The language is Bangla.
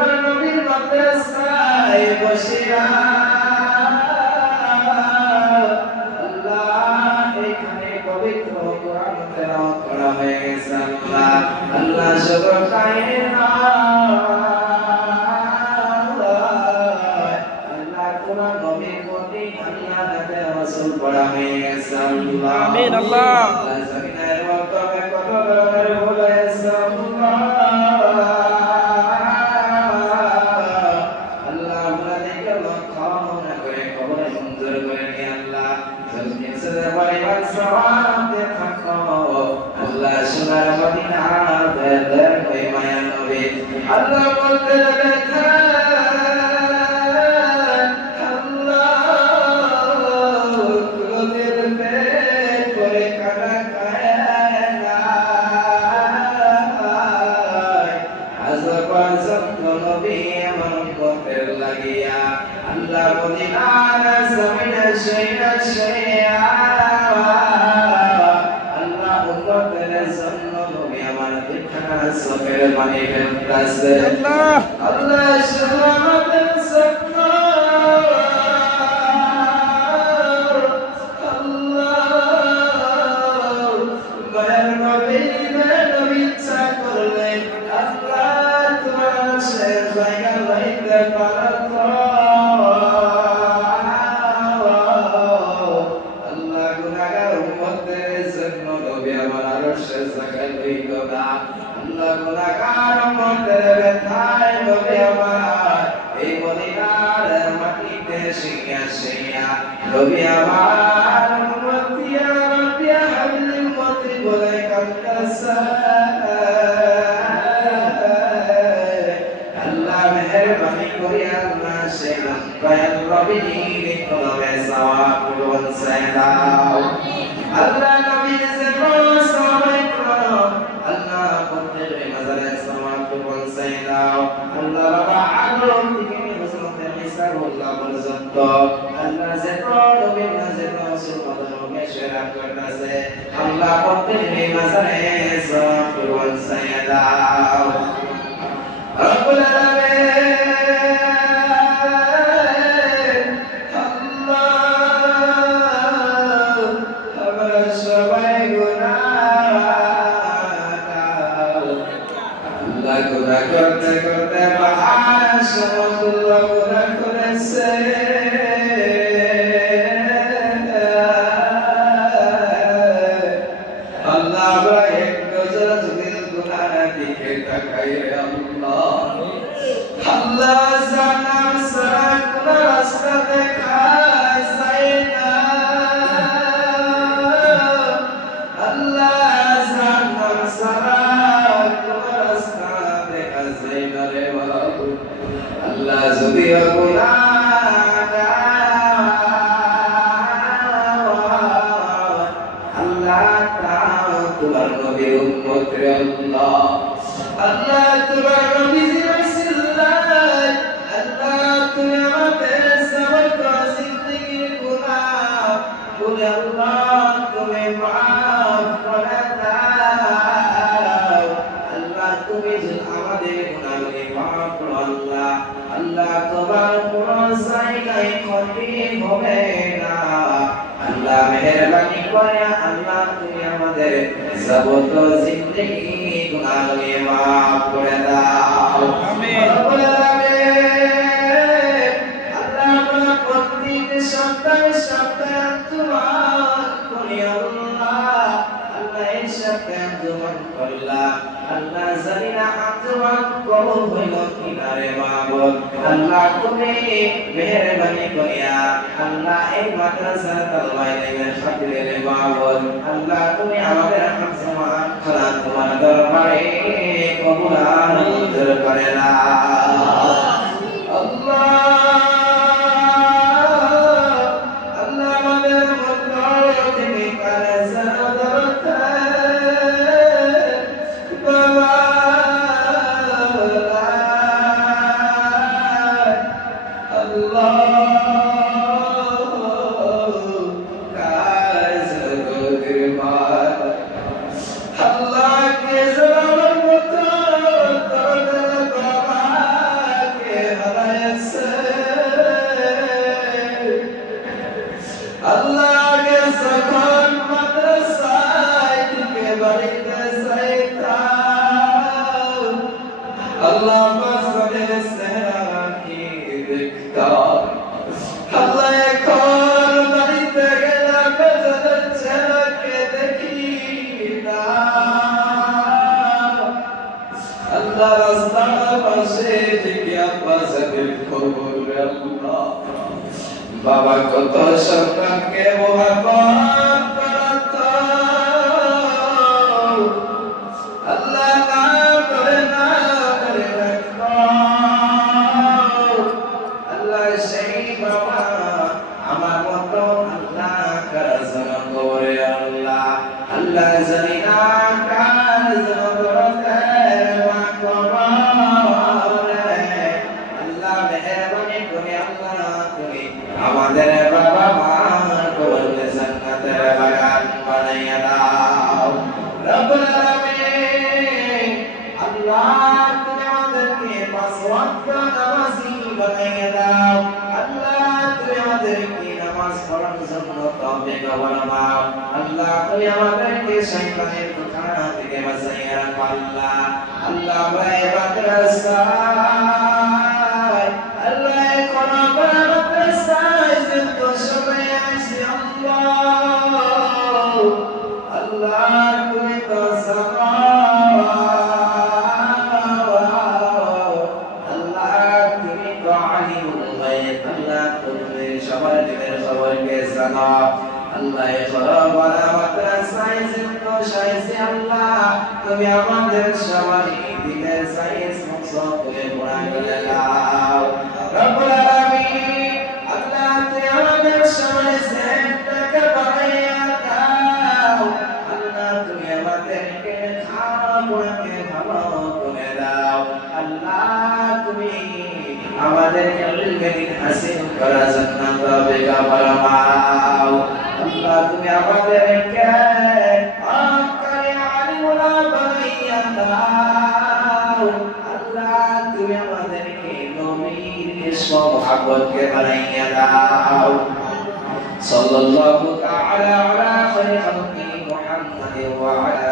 তোমার নবীর মাদ্রাসায় বসিয়া আল্লাহ এখানে পবিত্র কোরআন তেলাওয়াত করা হয়ে গেছে আল্লাহ আল্লাহ শুকর খায়ের না পড়া হয়ে গেছে আল্লাহ আমিন আল্লাহ জমিনের মধ্যে কত ধরনের ভুল হয়েছে আল্লাহ আপনাদেরকে লক্ষ্য মনে করে কবরে মঞ্জুর করে নিয়ে আল্লাহ জমিনের সাথে পরিবার সওয়াবে থাকো আল্লাহ সোনার মদিনা বেদের কই মায়া নবী আল্লাহ বলতে লাগেন Allah mudinana zamina shayna shayya Allah ummatel zanno nabi amar dikhana safir bani fitase Allah shamatel sakna Allah bayar nabi nabi chakorle Allah tumhar se jayga laite parato Robi amar matiya matiya hablil mati boleh kantasa Allah meherbani kori Allah shayna bayar Robi ni kalau besawab puluhan sayang Allah Nabi sebelum sahabat Allah putri mazal sawab puluhan sayang Allah rabba'alum tinggi muslim termisal Allah berzatto Allah zikr bin zikr subhanahu wa ta'ala karna se Allah putri mazal sawab puluhan sayang Rabbul alamin করতে করতে বাহার সমতুল্য গুনাহ করেছে আল্লাহ আমরা এক নজর যদি গুনাহ দিকে তাকাই আল্লাহ আল্লাহ জানাম সারা কোন রাস্তা দেখায় যায় না আল্লাহ জানাম সারা Allah যদি গুনাহ Allah তাআলা তোমার নবীর উম্মত রে আল্লাহ আল্লাহ তোমার নবী রাসূলুল্লাহ আল্লাহ তুমি আমাদের সমস্ত জিন্দেগির গুনাহ বলে আল্লাহ তুমি maaf করে দাও আল্লাহ তুমি আমাদের গুনাহগুলি maaf করো আল্লাহ আল্লাহ তোমার কোন জায়গায় ক্ষতি হবে না আল্লাহ মেহেরবানি করে আল্লাহ তুমি আমাদের যাবতীয় জিন্দেগি গুনাহগুলি maaf করে দাও আমিন আল্লাহ আমরা প্রত্যেক সপ্তাহে সপ্তাহে তোমার করি আল্লাহ আল্লাহ এই সপ্তাহে তোমার করলাম আল্লাহ জানিনা তোমার কবুল হইল কিনারে মাবুদ আল্লাহ তুমি মেহেরবানি করিয়া আল্লাহ এই মাদ্রাসা তালবাই দিবেন খাতিরে মাবুদ আল্লাহ তুমি আমাদের হামসমা খালা তোমার দরবারে কবুল আর মঞ্জুর করে নাও আল্লাহ আল্লাহ আমাদের মধ্যে থেকে কালে জানাতে Allah আল্লাহ বাসনের চেহারা কি দেখতাম আল্লাহ এখন বাড়িতে গেলাম বাসনের চেহারাকে দেখি না আল্লাহ রাস্তার পাশে থেকে বাসনের খবর আল্লাহ বাবা কত সন্তানকে মোহাম্মদ করাতো আল্লাহ না করে রাখতো আল্লাহ সেই বাবা আমার মতো আল্লাহ কাজ করে আল্লাহ আল্লাহ জানি না কাজ করতে আল্লাহ মেহরবানি করে আল্লাহ তুমি আমাদের বাবা মার কবরকে জান্নাতের বাগান বানাইয়া দাও রব্বুল আলামিন আল্লাহ তুমি আমাদেরকে পাঁচ ওয়াক্ত নামাজি বানাইয়া দাও আল্লাহ তুমি আমাদেরকে নামাজ পড়ার জন্য তৌফিক বানাও আল্লাহ তুমি আমাদেরকে শয়তানের কথা থেকে বাঁচাইয়া রাখো আল্লাহ আল্লাহ আমরা ইবাদত রাস্তায় আল্লাহ কোন রাস্তায় যত সবাই আছে আল্লাহ তুমি তো আল্লাহ তুমি তো আলিমুল গায়ব আল্লাহ তুমি সবার দিনের খবরকে জানো আল্লাহ খরব আলামত রাস্তায় যত সাইছে আল্লাহ তুমি আমাদের সবার দিনের সাইজ মকসদ করে পুরা করে দাও রব্বুল আলামিন আল্লাহ তুমি আমাদের সবার সেটাকে বানাইয়া দাও আল্লাহ তুমি আমাদেরকে খাওয়াকে ভালো করে দাও আল্লাহ তুমি আমাদেরকে ইলমিন হাসিল করার জন্য তৌফিক ফরমাও আল্লাহ তুমি আমাদেরকে আকারে আলিমুল বানাইয়া দাও আল্লাহ তুমি আমাদেরকে নবীর ইশক মুহাব্বতকে বানাইয়া দাও সাল্লাল্লাহু তাআলা আলা খায়রি খালকি মুহাম্মাদ ওয়া আলা